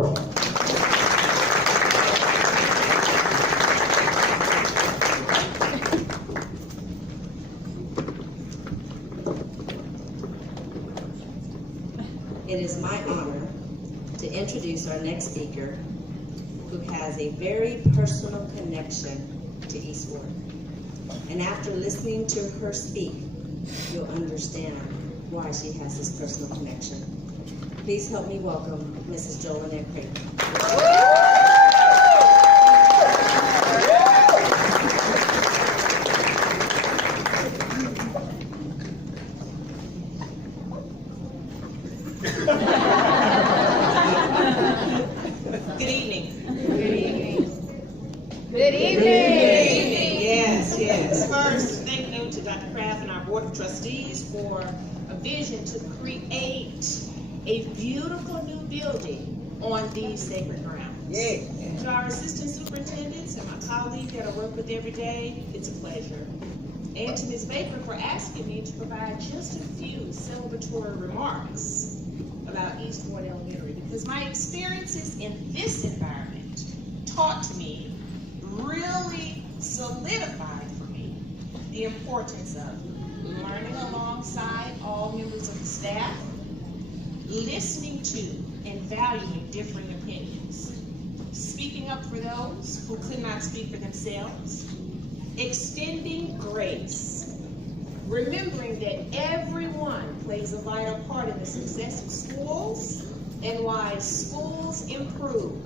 It is my honor to introduce our next speaker, who has a very personal connection to Eastward. And after listening to her speak, you'll understand why she has this personal connection. Please help me welcome Mrs. Jolynette Creighton. Good evening. Good evening. Good evening. Yes. First, thank you to Dr. Kraft and our Board of Trustees for a vision to create a beautiful new building on these sacred grounds. Yeah. To our assistant superintendents and my colleagues that I work with every day, it's a pleasure. And to Ms. Baker for asking me to provide just a few celebratory remarks about East Ward Elementary, because my experiences in this environment taught me, really solidified for me, the importance of learning alongside all members of the staff, listening to and valuing differing opinions, speaking up for those who could not speak for themselves, extending grace, remembering that everyone plays a vital part in the success of schools and why schools improve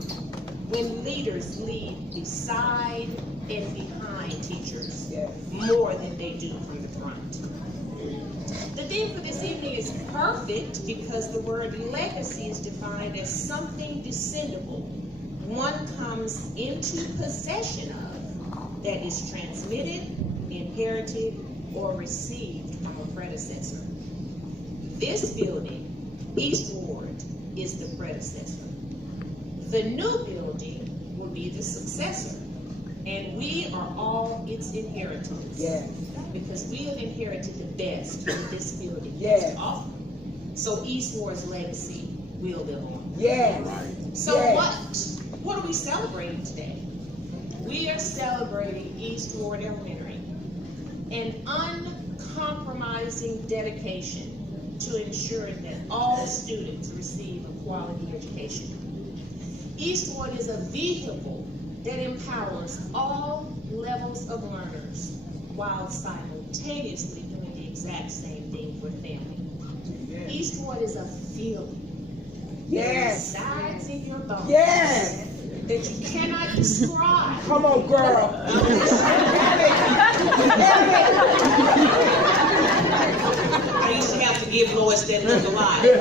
when leaders lead beside and behind teachers more than they do from the front. The theme for this evening is perfect because the word legacy is defined as something descendable one comes into possession of that is transmitted, inherited, or received from a predecessor. This building, East Ward, is the predecessor. The new building will be the successor, and we are all its inheritors. Yeah. Because we have inherited the best in this building Yeah. to offer. So East Ward's legacy will live on. Yeah. So Yeah. what are we celebrating today? We are celebrating East Ward Elementary, an uncompromising dedication to ensuring that all students receive a quality education. East Ward is a vehicle that empowers all levels of learners while simultaneously doing the exact same thing for the family. Yes. East Ward is a feeling. Yes. That resides in your bones. Yes. That you cannot describe. Come on, girl. I used to have to give Lois that look a lot. The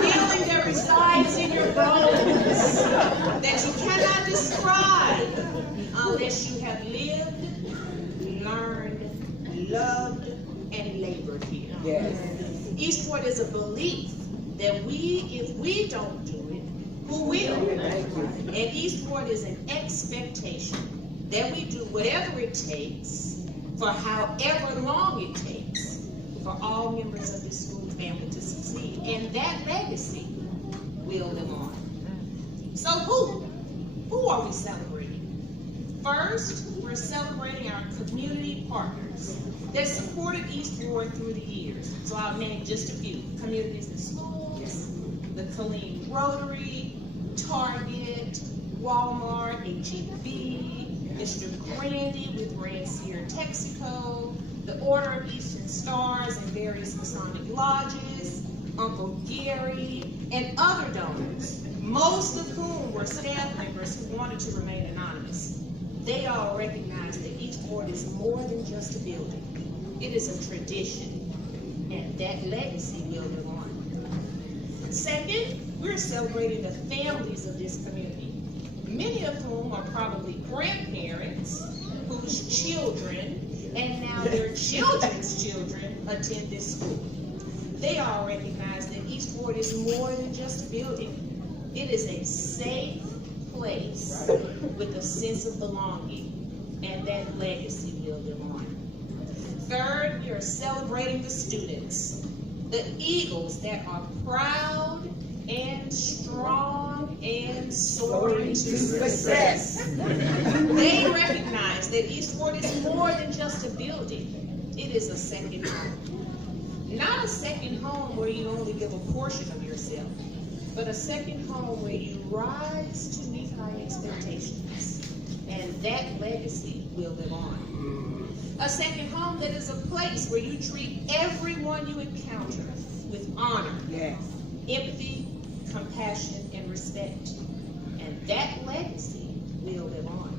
feeling that resides in your bones that you cannot describe unless you have lived, learned, loved, and labored here. Yes. East Ward is a belief that if we don't do it, who will? And East Ward is an expectation that we do whatever it takes for however long it takes for all members of this school family to succeed. And that legacy will live on. So who are we celebrating? First, we're celebrating our community partners that supported East Ward through the years. So I'll name just a few. Communities and Schools, the Killeen Rotary, Target, Walmart, HEB, Mr. Grandy with Red Seer Texaco, the Order of Eastern Stars and various Masonic lodges, Uncle Gary, and other donors, most of whom were staff members who wanted to remain anonymous. They all recognize that East Ward is more than just a building. It is a tradition, and that legacy will live on. Second, we're celebrating the families of this community, many of whom are probably grandparents whose children and now their children's children attend this school. They all recognize that East Ward is more than just a building. It is a safe place with a sense of belonging, and that legacy will live on. Third, we are celebrating the students, the eagles that are proud and into success. They recognize that Eastward is more than just a building. It is a second home. Not a second home where you only give a portion of yourself, but a second home where you rise to meet high expectations. And that legacy will live on. A second home that is a place where you treat everyone you encounter with honor, Yes. empathy, compassion, and respect. And that legacy will live on.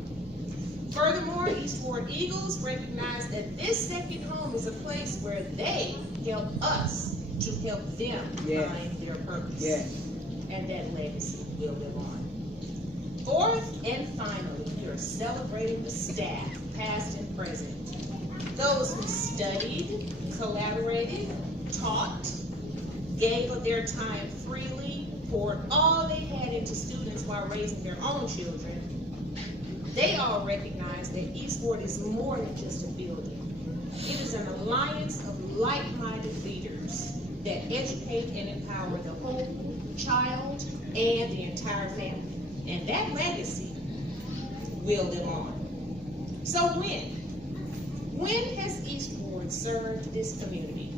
Furthermore, Eastward Eagles recognize that this second home is a place where they help us to help them Yes. find their purpose. Yes. And that legacy will live on. Fourth and finally, we are celebrating the staff, past and present. Those who studied, collaborated, taught, gave of their time freely, poured all they had into students while raising their own children. They all recognize that Eastward is more than just a building. It is an alliance of like-minded leaders that educate and empower the whole child and the entire family. And that legacy will live on. So when has Eastward served this community?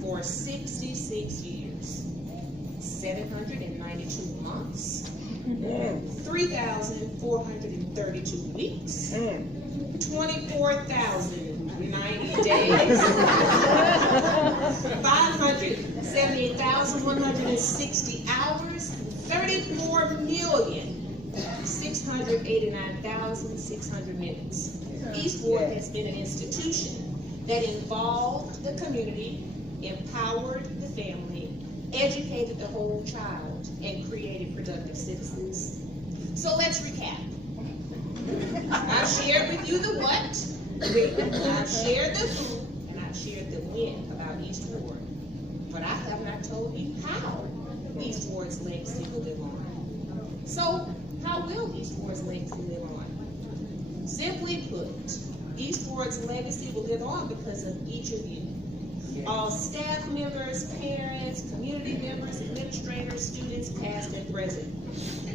For 66 years, 792 months, 3,432 weeks, 24,090 days, 578,160 hours, 34,689,600 minutes. Eastward has been an institution that involved the community, empowered the family, educated the whole child, and created productive citizens. So let's recap. I've shared with you the what, I've shared the who, and I've shared the when about Eastward. But I have not told you how Eastward's legacy will live on. So, how will Eastward's legacy live on? Simply put, Eastward's legacy will live on because of each of you. All staff members, parents, community members, administrators, students, past and present.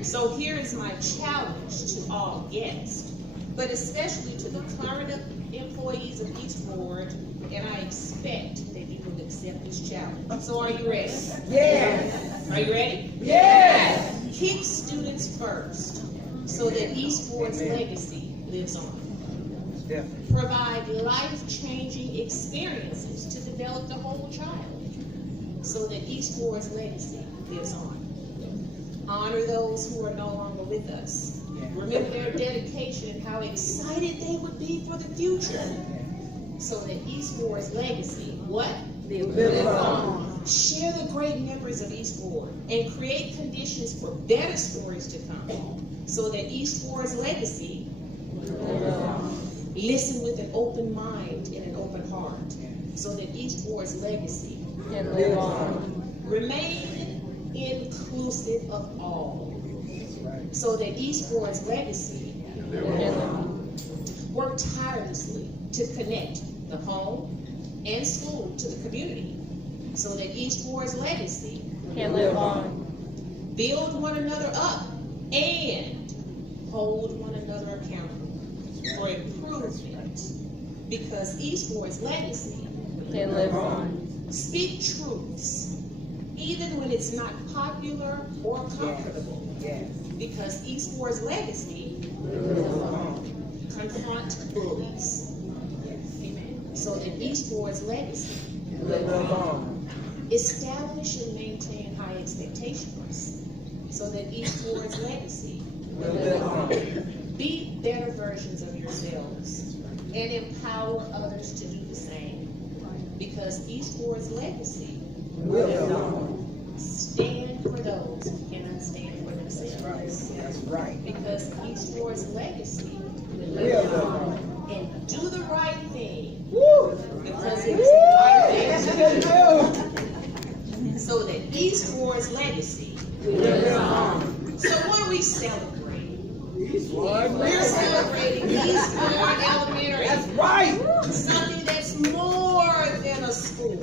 So here is my challenge to all guests, but especially to the current employees of Eastward, and I expect that you will accept this challenge. So are you ready? Yes. Are you ready? Yes. Keep students first so that Eastward's legacy lives on. Definitely. Provide life-changing experiences to develop the whole child so that Eastward's legacy lives on. Honor those who are no longer with us. Remember their dedication and how excited they would be for the future so that Eastward's legacy, what? Live on. Share the great memories of Eastward and create conditions for better stories to come so that Eastward's legacy live on. Listen with an open mind and an open heart so that Eastward's legacy can live on. Remain inclusive of all so that Eastward's legacy can live on. Work tirelessly to connect the home and school to the community so that Eastward's legacy can live on. Build one another up and hold one another accountable for improvement because Eastward's legacy can live on. Speak truths even when it's not popular or comfortable because Eastward's legacy will live on. Confront bullies. Amen. So that Eastward's legacy will live on. Establish and maintain high expectations so that Eastward's legacy will live on. Be better versions of yourselves and empower others to do the same because Eastward's legacy will live on. Stand for those who cannot stand for themselves. That's right. Because Eastward's legacy will live on. And do the right thing because it is the right thing to do. So that Eastward's legacy will live on. So what are we celebrating? We're celebrating Eastward Elementary. That's right. Something that's more than a school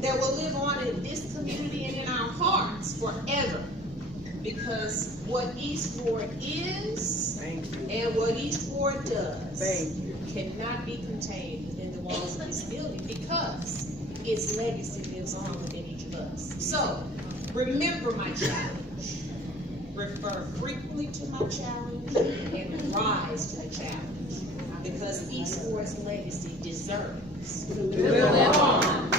that will live on in this community and in our hearts forever because what East Ward is Thank you. and what East Ward does Thank you. cannot be contained within the walls of this building because its legacy lives on within each of us. So, remember my challenge. Refer frequently to my challenge and rise to the challenge because East Ward's legacy deserves To live on.